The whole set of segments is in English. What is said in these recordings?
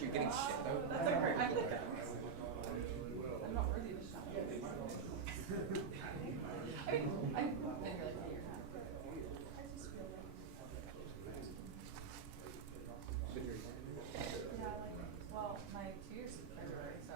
You're getting shit though. That's alright. I'm not worthy of a shot. I mean, I didn't really see your hat. I just feel like. Yeah, like, well, my 2 years in February, so.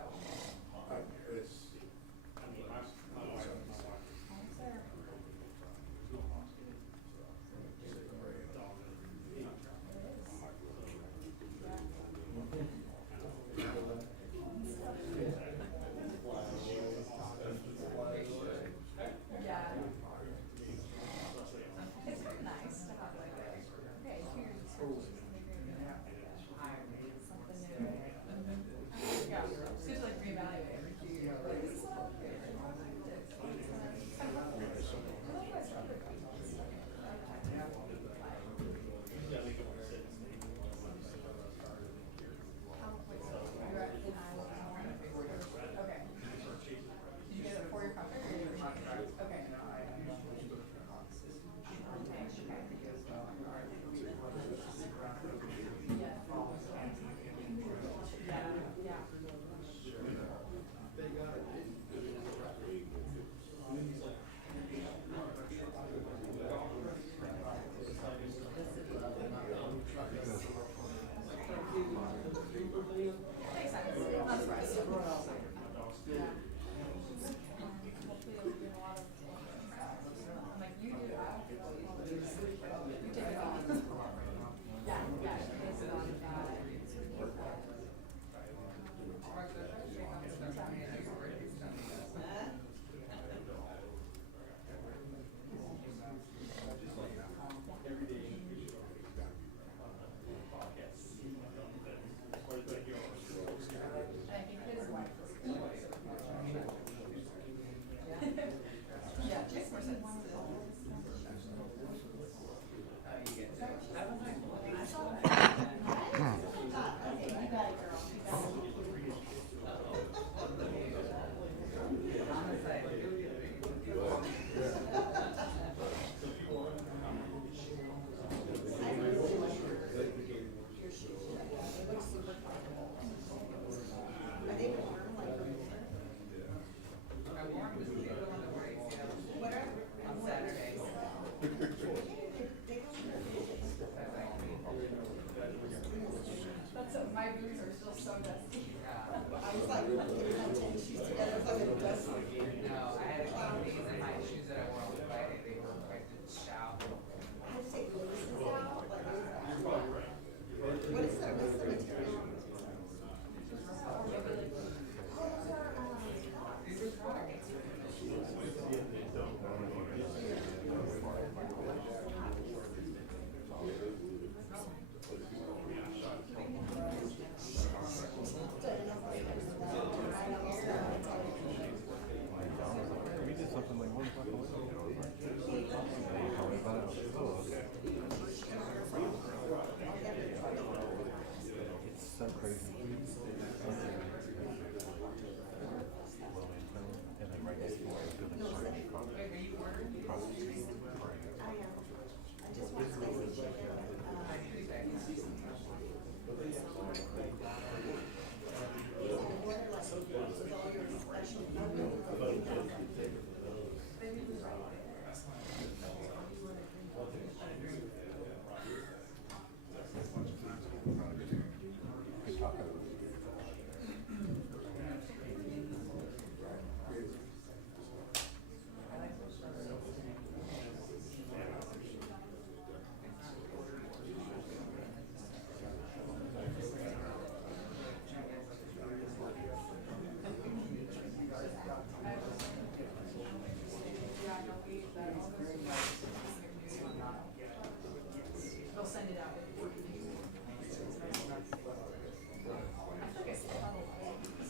Almost there. My boots are still so dusty. I was like, putting my tennis shoes together, it's like a dust. No, I had a clean these and my shoes that I wore on Friday, they were like to shout. I had to take laces out. Like, what is that? What's the material?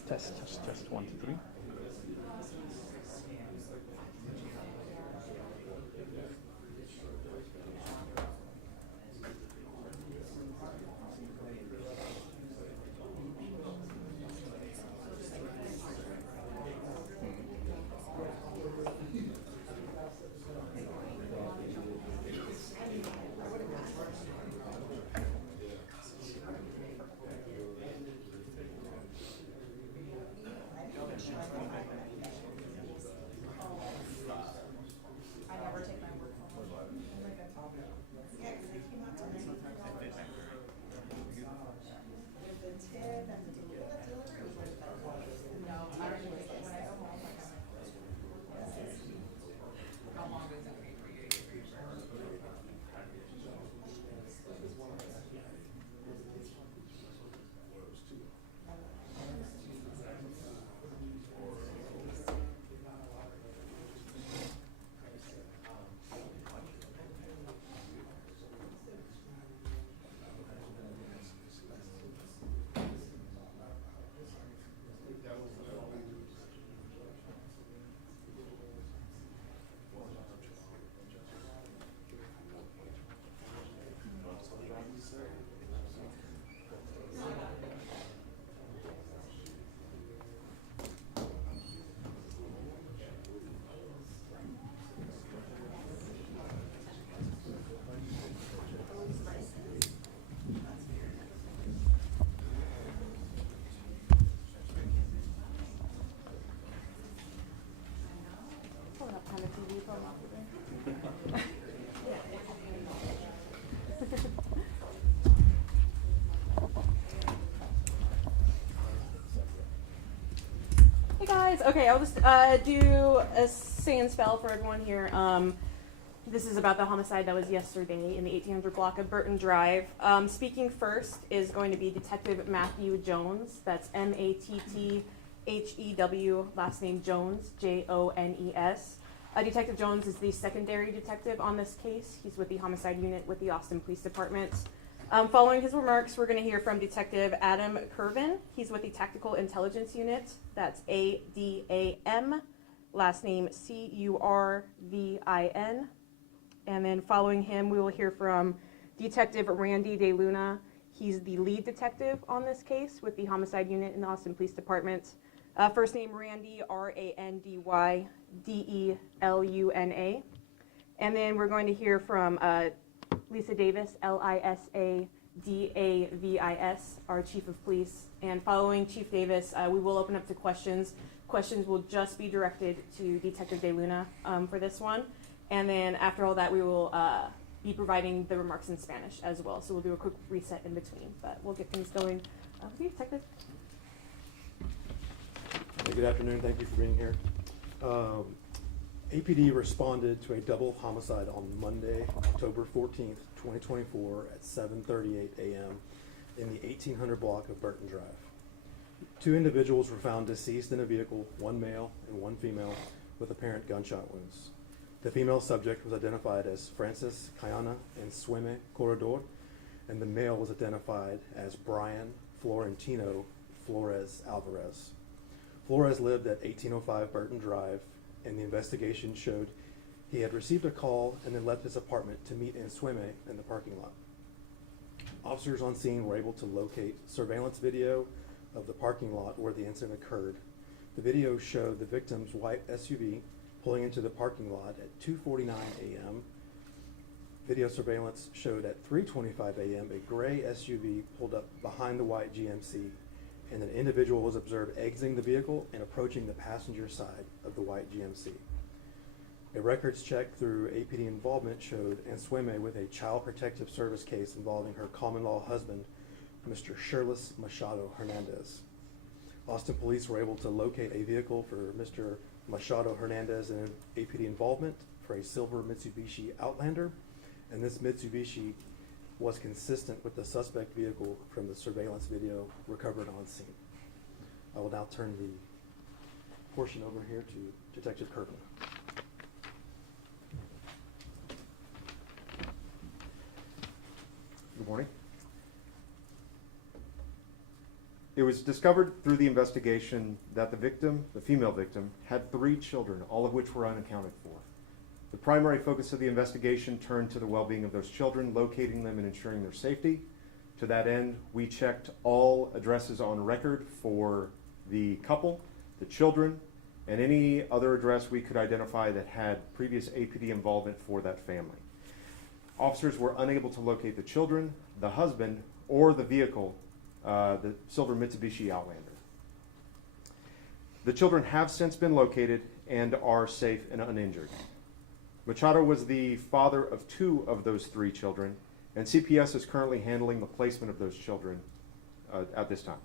Test, 1, 2, 3. I never take my work phone. Yeah, 'cause they came out tonight. With the tip and the delivery was like $5. No, I don't even, when I go home, like, I'm like, how long does it take for you to get your insurance? Pulling up kind of TV from Hey guys, okay, I'll just do a sing and spell for everyone here. This is about the homicide that was yesterday in the 1800 block of Burton Drive. Speaking first is going to be Detective Matthew Jones. That's Matthew, last name Jones, Jones. Detective Jones is the secondary detective on this case. He's with the homicide unit with the Austin Police Department. Following his remarks, we're going to hear from Detective Adam Curvin. He's with the Tactical Intelligence Unit. That's ADAM, last name CURVIN. And then following him, we will hear from Detective Randy De Luna. He's the lead detective on this case with the homicide unit in the Austin Police Department. First name Randy, RANDYDELUNA. And then we're going to hear from Lisa Davis, LISADAVIS, our Chief of Police. And following Chief Davis, we will open up to questions. Questions will just be directed to Detective De Luna for this one. And then after all that, we will be providing the remarks in Spanish as well. So we'll do a quick reset in between, but we'll get things going. Okay, Detective. Hey, good afternoon. Thank you for being here. APD responded to a double homicide on Monday, October 14th, 2024 at 7:38 a.m. in the 1800 block of Burton Drive. Two individuals were found deceased in a vehicle, one male and one female, with apparent gunshot wounds. The female subject was identified as Francis Cayana and Sueme Corredor, and the male was identified as Brian Florentino Flores Alvarez. Flores lived at 1805 Burton Drive, and the investigation showed he had received a call and then left his apartment to meet in Sueme in the parking lot. Officers on scene were able to locate surveillance video of the parking lot where the incident occurred. The video showed the victim's white SUV pulling into the parking lot at 2:49 a.m. Video surveillance showed at 3:25 a.m. a gray SUV pulled up behind the white GMC, and an individual was observed exiting the vehicle and approaching the passenger side of the white GMC. A records check through APD involvement showed Ansueme with a child protective service case involving her common law husband, Mr. Sherles Machado Hernandez. Austin police were able to locate a vehicle for Mr. Machado Hernandez and APD involvement for a silver Mitsubishi Outlander, and this Mitsubishi was consistent with the suspect vehicle from the surveillance video recovered on scene. I will now turn the portion over here to Detective Kirkland. Good morning. It was discovered through the investigation that the victim, the female victim, had 3 children, all of which were unaccounted for. The primary focus of the investigation turned to the well-being of those children, locating them and ensuring their safety. To that end, we checked all addresses on record for the couple, the children, and any other address we could identify that had previous APD involvement for that family. Officers were unable to locate the children, the husband, or the vehicle, the silver Mitsubishi Outlander. The children have since been located and are safe and uninjured. Machado was the father of 2 of those 3 children, and CPS is currently handling the placement of those children at this time.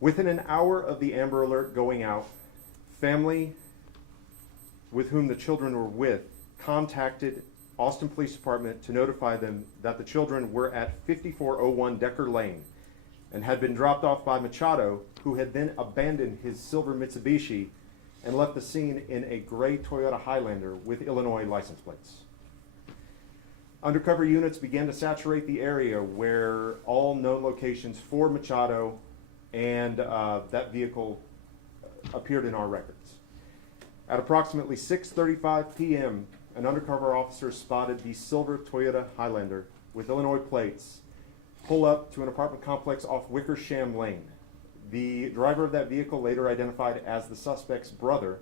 Within an hour of the Amber Alert going out, family with whom the children were with contacted Austin Police Department to notify them that the children were at 5401 Decker Lane and had been dropped off by Machado, who had then abandoned his silver Mitsubishi and left the scene in a gray Toyota Highlander with Illinois license plates. Undercover units began to saturate the area where all known locations for Machado and that vehicle appeared in our records. At approximately 6:35 p.m., an undercover officer spotted the silver Toyota Highlander with Illinois plates pull up to an apartment complex off Wickersham Lane. The driver of that vehicle, later identified as the suspect's brother,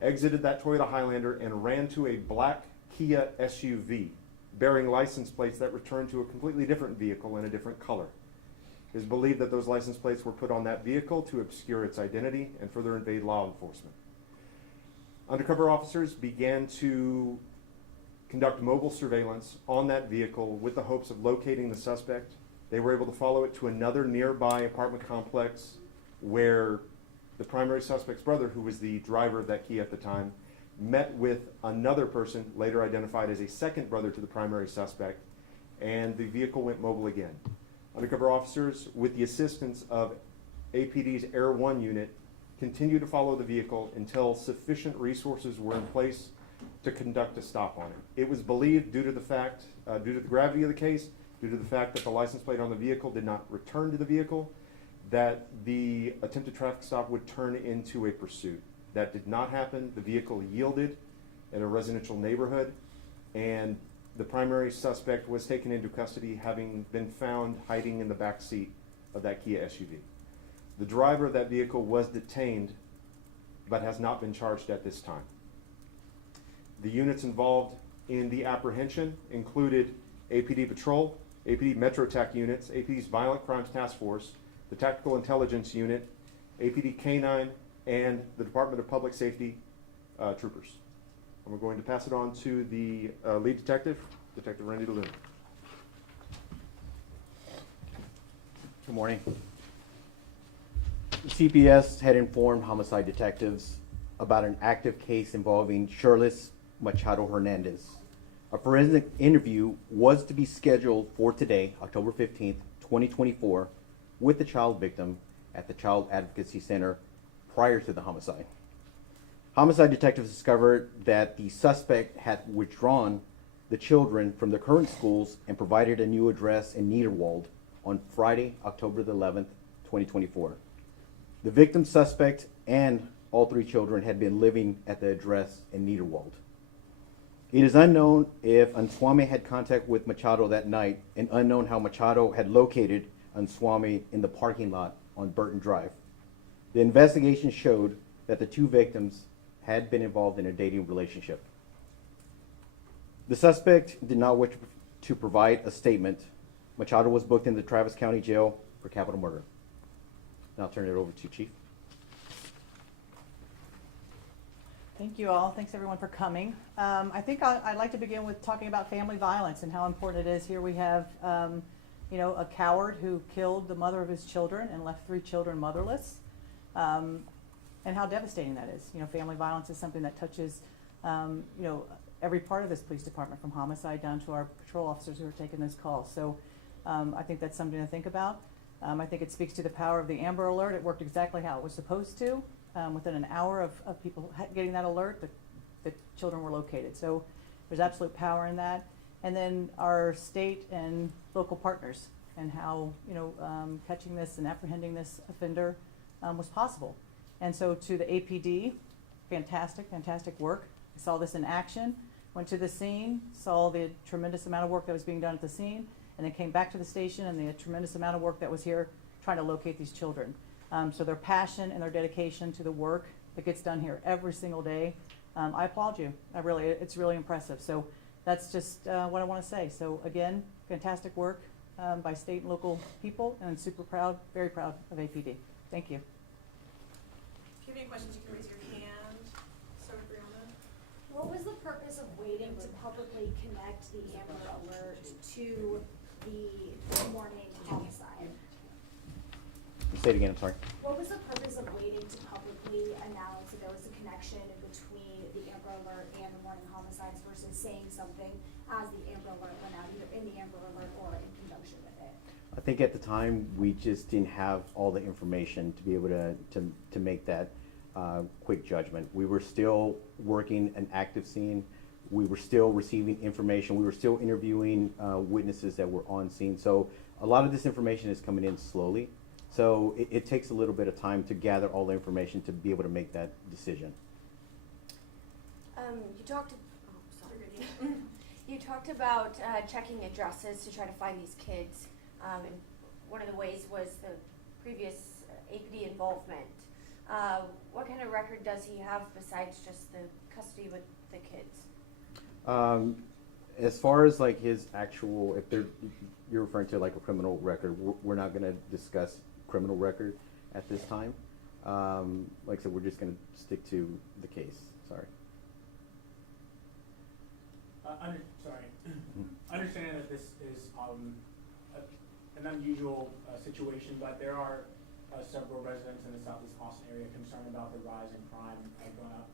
exited that Toyota Highlander and ran to a black Kia SUV bearing license plates that returned to a completely different vehicle in a different color. It is believed that those license plates were put on that vehicle to obscure its identity and further invade law enforcement. Undercover officers began to conduct mobile surveillance on that vehicle with the hopes of locating the suspect. They were able to follow it to another nearby apartment complex where the primary suspect's brother, who was the driver of that Kia at the time, met with another person, later identified as a second brother to the primary suspect, and the vehicle went mobile again. Undercover officers, with the assistance of APD's Air 1 unit, continued to follow the vehicle until sufficient resources were in place to conduct a stop on it. It was believed, due to the gravity of the case, due to the fact that the license plate on the vehicle did not return to the vehicle, that the attempted traffic stop would turn into a pursuit. That did not happen. The vehicle yielded in a residential neighborhood, and the primary suspect was taken into custody, having been found hiding in the back seat of that Kia SUV. The driver of that vehicle was detained, but has not been charged at this time. The units involved in the apprehension included APD Patrol, APD Metro TAC units, APD's Violent Crimes Task Force, the Tactical Intelligence Unit, APD K-9, and the Department of Public Safety troopers. And we're going to pass it on to the lead detective, Detective Randy DeLuna. Good morning. CPS had informed homicide detectives about an active case involving Sherles Machado Hernandez. A forensic interview was to be scheduled for today, October 15th, 2024, with the child victim at the Child Advocacy Center prior to the homicide. Homicide detectives discovered that the suspect had withdrawn the children from the current schools and provided a new address in Niederwald on Friday, October the 11th, 2024. The victim suspect and all 3 children had been living at the address in Niederwald. It is unknown if Answami had contact with Machado that night, and unknown how Machado had located Answami in the parking lot on Burton Drive. The investigation showed that the 2 victims had been involved in a dating relationship. The suspect did not wish to provide a statement. Machado was booked in the Travis County Jail for capital murder. Now I'll turn it over to Chief. Thank you all. Thanks everyone for coming. I think I'd like to begin with talking about family violence and how important it is. Here we have, a coward who killed the mother of his children and left 3 children motherless, and how devastating that is. Family violence is something that touches, every part of this police department, from homicide down to our patrol officers who are taking those calls. So I think that's something to think about. I think it speaks to the power of the Amber Alert. It worked exactly how it was supposed to. Within an hour of people getting that alert, the children were located. So there's absolute power in that. And then our state and local partners. and how, you know, catching this and apprehending this offender was possible. And so to the APD, fantastic work. I saw this in action, went to the scene, saw the tremendous amount of work that was being done at the scene, and then came back to the station and the tremendous amount of work that was here trying to locate these children. So their passion and their dedication to the work that gets done here every single day, I applaud you. It's really impressive. So that's just what I want to say. So again, fantastic work by state and local people, and I'm super proud, very proud of APD. Thank you. If you have any questions, you can raise your hand. Start with Brianna. What was the purpose of waiting to publicly connect the Amber Alert to the morning homicide? Say it again, I'm sorry. What was the purpose of waiting to publicly announce that there was a connection between the Amber Alert and the morning homicides versus saying something as the Amber Alert went out, either in the Amber Alert or in conjunction with it? I think at the time, we just didn't have all the information to be able to make that quick judgment. We were still working an active scene. We were still receiving information. We were still interviewing witnesses that were on scene. So a lot of this information is coming in slowly. So it takes a little bit of time to gather all the information to be able to make that decision. You talked about checking addresses to try to find these kids. And one of the ways was the previous APD involvement. What kind of record does he have besides just the custody with the kids? As far as like his actual, you're referring to like a criminal record, we're not going to discuss criminal record at this time. Like I said, we're just going to stick to the case. Sorry. Understanding that this is an unusual situation, but there are several residents in the Southeast Austin area concerned about the rise in crime going up.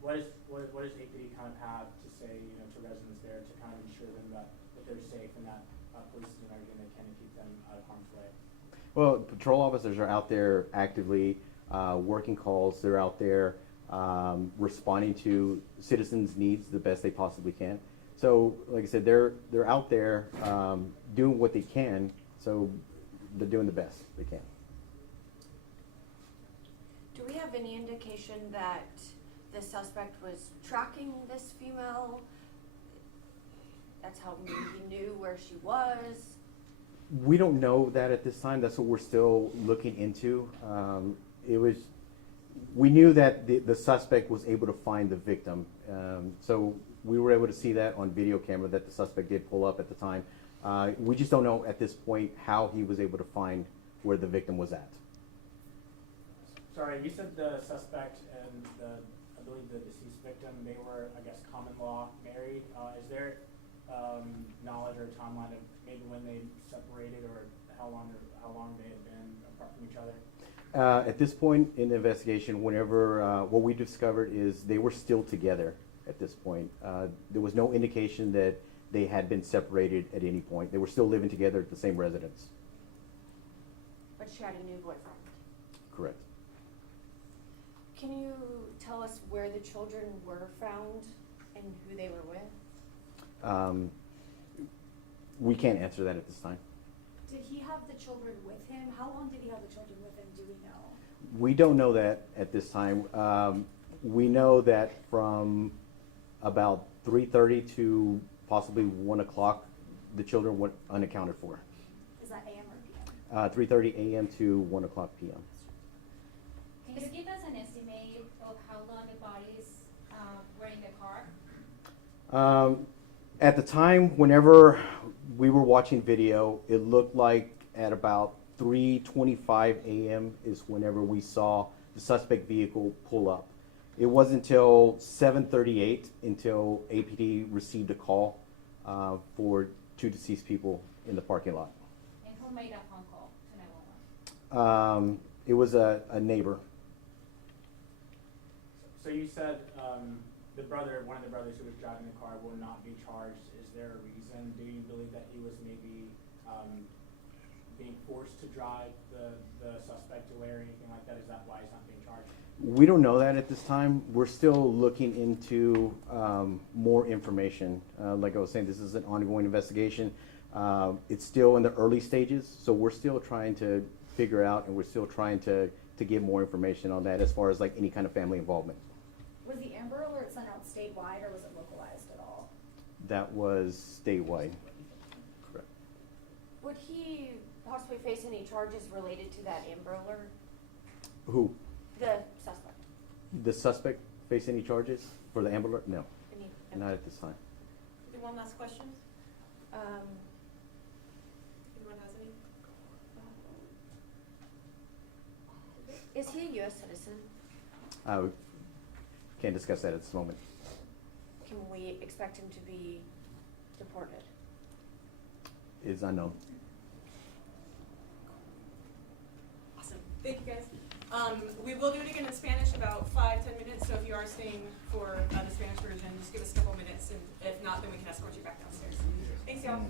What does APD kind of have to say, you know, to residents there to kind of ensure them that they're safe and that police and everything they can to keep them out of harm's way? Well, patrol officers are out there actively working calls. They're out there responding to citizens' needs the best they possibly can. So, like I said, they're out there doing what they can. So they're doing the best they can. Do we have any indication that the suspect was tracking this female? That's how maybe he knew where she was? We don't know that at this time. That's what we're still looking into. We knew that the suspect was able to find the victim. So we were able to see that on video camera that the suspect did pull up at the time. We just don't know at this point how he was able to find where the victim was at. Sorry, you said the suspect and I believe the deceased victim, they were, I guess, common law married. Is there knowledge or timeline of maybe when they separated or how long they had been apart from each other? At this point in the investigation, whenever what we discovered is they were still together at this point. There was no indication that they had been separated at any point. They were still living together at the same residence. But she had a new boyfriend. Correct. Can you tell us where the children were found and who they were with? We can't answer that at this time. Did he have the children with him? How long did he have the children with him? Do we know? We don't know that at this time. We know that from about 3:30 to possibly 1 o'clock, the children were unaccounted for. Is that AM or PM? 3:30 a.m. to 1 o'clock p.m. Can you give us an estimate of how long the bodies were in the car? At the time, whenever we were watching video, it looked like at about 3:25 a.m. is whenever we saw the suspect vehicle pull up. It wasn't until 7:38 until APD received a call for 2 deceased people in the parking lot. And who made that phone call to 911? It was a neighbor. So you said one of the brothers who was driving the car will not be charged. Is there a reason? Do you believe that he was maybe being forced to drive the suspect away or anything like that? Is that why he's not being charged? We don't know that at this time. We're still looking into more information. Like I was saying, this is an ongoing investigation. It's still in the early stages, so we're still trying to figure out, and we're still trying to get more information on that as far as like any kind of family involvement. Was the Amber Alert sent out statewide or was it localized at all? That was statewide. Correct. Would he possibly face any charges related to that Amber Alert? Who? The suspect? The suspect face any charges for the Amber Alert? No, Any- not at this time. One last question? Um, Anyone has any? is he a U.S. citizen? Can't discuss that at this moment. Can we expect him to be deported? It's unknown. Awesome. Thank you, guys. We will do it again in Spanish, about 5-10 minutes. So if you are staying for the Spanish version, just give us a couple minutes, and if not, then we can escort you back downstairs. Thanks, y'all.